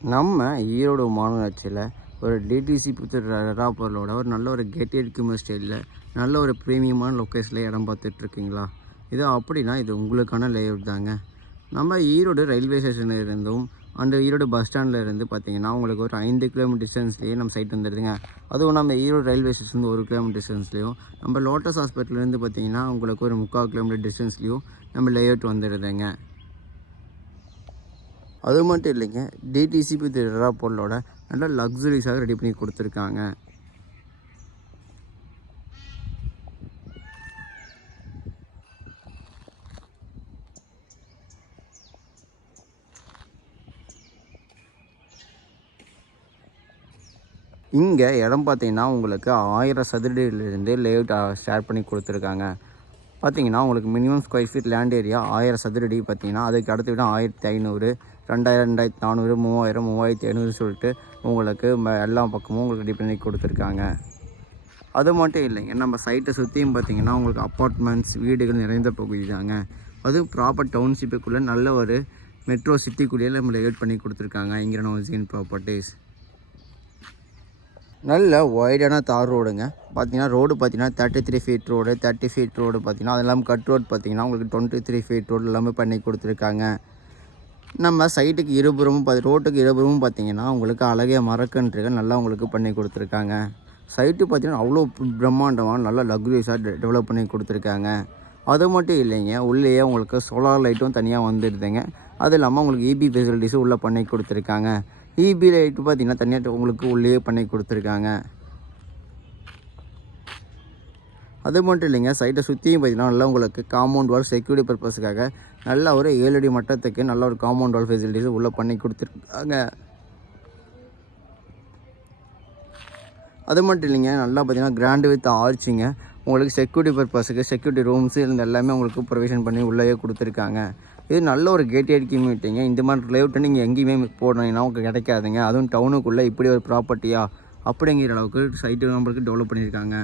நம்ம ஈரோடு மாநகராட்சியில் ஒரு டிடிசி பொருளோட ஒரு நல்ல ஒரு கேட்டட் கியூமர் ஸ்டைலில் நல்ல ஒரு ப்ரீமியமான லொக்கேஷனில் இடம் பார்த்துட்ருக்கீங்களா? இது அப்படின்னா இது உங்களுக்கான லேஅவுட் தாங்க. நம்ம ஈரோடு ரயில்வே ஸ்டேஷனில் இருந்தும் அந்த ஈரோடு பஸ் ஸ்டாண்டில் இருந்து பார்த்தீங்கன்னா உங்களுக்கு ஒரு ஐந்து கிலோமீட்டர் டிஸ்டன்ஸ்லேயே நம்ம சைட் வந்துடுதுங்க அதுவும் நம்ம ஈரோடு ரயில்வே ஸ்டேஷன் ஒரு கிலோமீட்டர் டிஸ்டன்ஸ்லேயும் நம்ம லோட்டஸ் ஹாஸ்பிட்டலேருந்து பார்த்தீங்கன்னா உங்களுக்கு ஒரு முக்கால் கிலோமீட்டர் டிஸ்டன்ஸ்லேயும் நம்ம லேஅவுட் வந்துடுதுங்க அது மட்டும் இல்லைங்க டிடிசிபி திருடா பொருளோட நல்லா லக்ஸுரிஸாக ரெடி பண்ணி கொடுத்துருக்காங்க. இங்கே இடம் பார்த்தீங்கன்னா உங்களுக்கு ஆயிரம் சதுரடியிலிருந்து லேஅவுட் ஷேர் பண்ணி கொடுத்துருக்காங்க. பார்த்தீங்கன்னா உங்களுக்கு minimum square feet land area ஆயிரம் சதுரடி பார்த்தீங்கன்னா அதுக்கு அடுத்து விட ஆயிரத்தி ஐநூறு ரெண்டாயிரம் ரெண்டாயிரத்தி நானூறு மூவாயிரம் மூவாயிரத்தி ஐநூறு சொல்லிட்டு உங்களுக்கு ம- எல்லா பக்கமும் உங்களுக்கு ரெடி பண்ணி கொடுத்துருக்காங்க. அது மட்டும் இல்லைங்க நம்ம சைட்டை சுற்றியும் பார்த்தீங்கன்னா உங்களுக்கு அப்பார்ட்மெண்ட்ஸ் வீடுகள் நிறைந்த பகுதி தாங்க. அதுவும் ப்ராப்பர் டவுன்ஷிப்புக்குள்ளே நல்ல ஒரு மெட்ரோ சிட்டிக்குள்ளேயே நம்ம ஏட் பண்ணி கொடுத்துருக்காங்க இங்கிரன் ஹவுசிங் ப்ராப்பர்ட்டிஸ் நல்ல ஒய்டான தார் ரோடுங்க பார்த்தீங்கன்னா ரோடு பார்த்தீங்கன்னா thirty three feet road thirty feet road பார்த்தீங்கன்னா அது இல்லாமல் கட் ரோடு பார்த்தீங்கன்னா உங்களுக்கு டுவெண்ட்டி த்ரீ ஃபீட் ரோடு எல்லாமே பண்ணி கொடுத்துருக்காங்க. நம்ம சைட்டுக்கு இருபுறமும் பார்த்து ரோட்டுக்கு இருபுறமும் பார்த்தீங்கன்னா உங்களுக்கு அழகிய மரக்கன்றுகள் நல்லா உங்களுக்கு பண்ணி கொடுத்துருக்காங்க. சைட்டு பார்த்தீங்கன்னா அவ்வளோ பிரம்மாண்டமாக நல்லா லக்ஸுரியஸாக டெவலப் பண்ணி கொடுத்துருக்காங்க. அது மட்டும் இல்லைங்க உள்ளேயே உங்களுக்கு சோலார் லைட்டும் தனியாக வந்துடுதுங்க அது இல்லாமல் உங்களுக்கு இபி ஃபெசிலிட்டிஸும் உள்ளே பண்ணி கொடுத்துருக்காங்க. இபி லைட்டு பார்த்தீங்கன்னா தனியாக உங்களுக்கு உள்ளேயே பண்ணி கொடுத்துருக்காங்க. அது மட்டும் இல்லைங்க சைட்டை சுற்றியும் பார்த்தீங்கன்னா நல்லா உங்களுக்கு காம்பவுண்ட் வால் செக்யூரிட்டி பர்பஸுக்காக நல்ல ஒரு ஏழடி மட்டத்துக்கு நல்ல ஒரு காம்பவுண்ட் வால் ஃபெசிலிட்டிஸ் உள்ளே பண்ணி கொடுத்துருக்காங்க. அது மட்டும் இல்லைங்க நல்லா பார்த்தீங்கன்னா கிராண்டு வித் ஆர்ச்சிங்க உங்களுக்கு செக்யூரிட்டி பர்பஸுக்கு செக்யூரிட்டி ரூம்ஸு இந்த எல்லாமே உங்களுக்கு ப்ரொவிஷன் பண்ணி உள்ளேயே கொடுத்துருக்காங்க. இது நல்ல ஒரு கேட்டேட் கம்யூனிட்டிங்க இந்த மாதிரி லேவுட்டு நீங்கள் எங்கேயுமே போனீங்கன்னா உங்களுக்கு கிடைக்காதுங்க. அதுவும் டவுனுக்குள்ளே இப்படி ஒரு ப்ராப்பர்ட்டியா அப்படிங்கிற அளவுக்கு சைட்டு நம்மளுக்கு டெவலப் பண்ணியிருக்காங்க.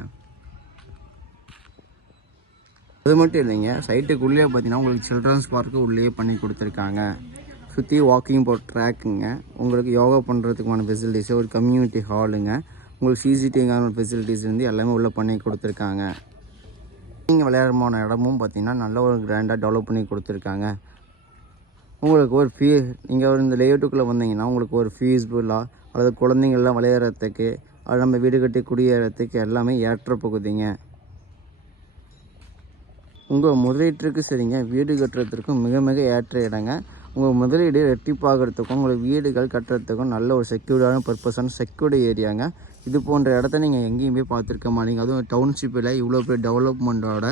அது மட்டும் இல்லைங்க. சைட்டுக்குள்ளேயே பார்த்தீங்கன்னா உங்களுக்கு சில்ட்ரன்ஸ் பார்க்கு உள்ளேயே பண்ணி கொடுத்துருக்காங்க. சுற்றி வாக்கிங் போகிற ட்ராக்குங்க உங்களுக்கு யோகா பண்ணுறதுக்கான ஃபெசிலிட்டிஸ் ஒரு கம்யூனிட்டி ஹாலுங்க உங்களுக்கு சிசிடிவிக்கான ஃபெசிலிட்டிஸ் இருந்து எல்லாமே உள்ளே பண்ணி கொடுத்துருக்காங்க. நீங்கள் விளையாடுமான இடமும் பார்த்தீங்கன்னா நல்ல ஒரு கிராண்டாக டெவலப் பண்ணி கொடுத்துருக்காங்க. உங்களுக்கு ஒரு ஃபீ நீங்கள் ஒரு இந்த லேஅவுட்டுக்குள்ளே வந்தீங்கன்னா உங்களுக்கு ஒரு ஃபீஸ்ஃபுல்லாக அல்லது குழந்தைங்கள்லாம் விளையாடுறதுக்கு அது நம்ம வீடு கட்டி குடியேறதுக்கு எல்லாமே ஏற்ற பகுதிங்க. உங்கள் முதலீட்டிற்கு சரிங்க வீடு கட்டுறதுக்கும் மிக மிக ஏற்ற இடங்க. உங்கள் முதலீடு ரெட்டிப்பாகிறதுக்கும் உங்களுக்கு வீடுகள் கட்டுறதுக்கும் நல்ல ஒரு செக்யூர்டான பர்பஸான செக்யூர்டு ஏரியாங்க இது போன்ற இடத்த நீங்கள் எங்கேயுமே பார்த்துருக்க மாட்டீங்க. அதுவும் டவுன்ஷிப்பில் இவ்வளோ பெரிய டெவலப்மெண்ட்டோட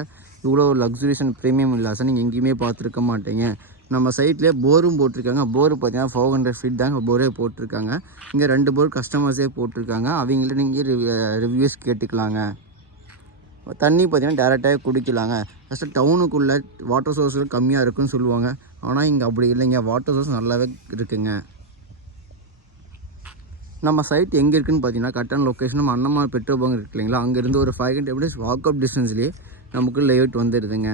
இவ்வளோ லக்ஸுரிஸ் அண்ட் ப்ரீமியம் இல்லாச நீங்கள் எங்கேயுமே பார்த்துருக்க மாட்டீங்க. நம்ம சைட்லேயே போரும் போட்டிருக்காங்க. போர் பார்த்தீங்கன்னா ஃபோர் ஹண்ட்ரட் ஃபீட் தாங்க போரே போட்டிருக்காங்க. இங்கே ரெண்டு போர் கஸ்டமர்ஸே போட்டிருக்காங்க. அவங்கள்ட்ட நீங்கள் ரிவ்யூஸ் கேட்டுக்கலாங்க. தண்ணி பார்த்தீங்கன்னா டேரெக்டாக குடிக்கலாங்க. ஃபஸ்ட்டு டவுனுக்குள்ளே வாட்டர் சோர்ஸ் கம்மியாக இருக்குன்னு சொல்லுவாங்க. ஆனால் இங்கே அப்படி இல்லைங்க. வாட்டர் சோர்ஸ் நல்லாவே இருக்குங்க. நம்ம சைட் எங்கே இருக்குதுன்னு பார்த்தீங்கன்னா கரெக்டான லொக்கேஷன் நம்ம அண்ணம்மா பெட்ரோல் பங்க் இருக்கு இல்லைங்களா? அங்கேருந்து ஒரு ஃபைவ் ஹண்ட்ரட் எப்படி வாக் அப் டிஸ்டன்ஸ்லேயே நமக்கு லேஅவுட் வந்துடுதுங்க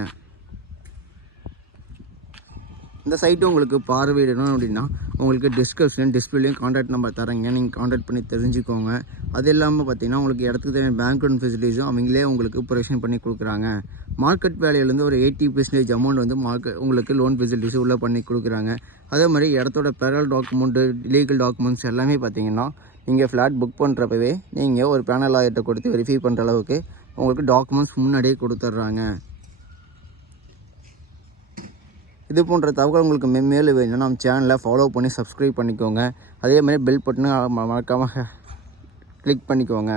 இந்த சைட்டு உங்களுக்கு பார்வையிடணும் அப்படின்னா உங்களுக்கு டிஸ்கிரிப்ஷன் டிஸ்பிளேயும் காண்டாக்ட் நம்பர் தரேங்க நீங்கள் காண்டாக்ட் பண்ணி தெரிஞ்சுக்கோங்க. அது இல்லாமல் பார்த்தீங்கன்னா உங்களுக்கு இடத்துக்கு தேவையான பேங்க் லோன் ஃபெசிலிட்டிஸும் அவங்களே உங்களுக்கு ப்ரொவிஷன் பண்ணி கொடுக்குறாங்க. மார்க்கெட் வேலையிலேருந்து ஒரு எயிட்டி பர்சன்டேஜ் அமௌண்ட் வந்து மார்க்கெட் உங்களுக்கு லோன் ஃபெசிலிட்டிஸ் உள்ளே பண்ணி கொடுக்குறாங்க. அதே மாதிரி இடத்தோட பெரல் டாக்குமெண்ட்டு லீகல் டாக்குமெண்ட்ஸ் எல்லாமே பார்த்தீங்கன்னா நீங்கள் ஃப்ளாட் புக் பண்ணுறப்பவே நீங்கள் ஒரு பேனல் ஆகிட்ட கொடுத்து வெரிஃபை பண்ணுற அளவுக்கு உங்களுக்கு டாக்குமெண்ட்ஸ் முன்னாடியே கொடுத்துட்றாங்க இது போன்ற தகவல் உங்களுக்கு மென்மேலும் வேணும்னா நம்ம சேனலை ஃபாலோ பண்ணி சப்ஸ்கிரைப் பண்ணிக்கோங்க. அதே மாதிரி பெல் பட்டனை மறக்காமல் கிளிக் பண்ணிக்கோங்க.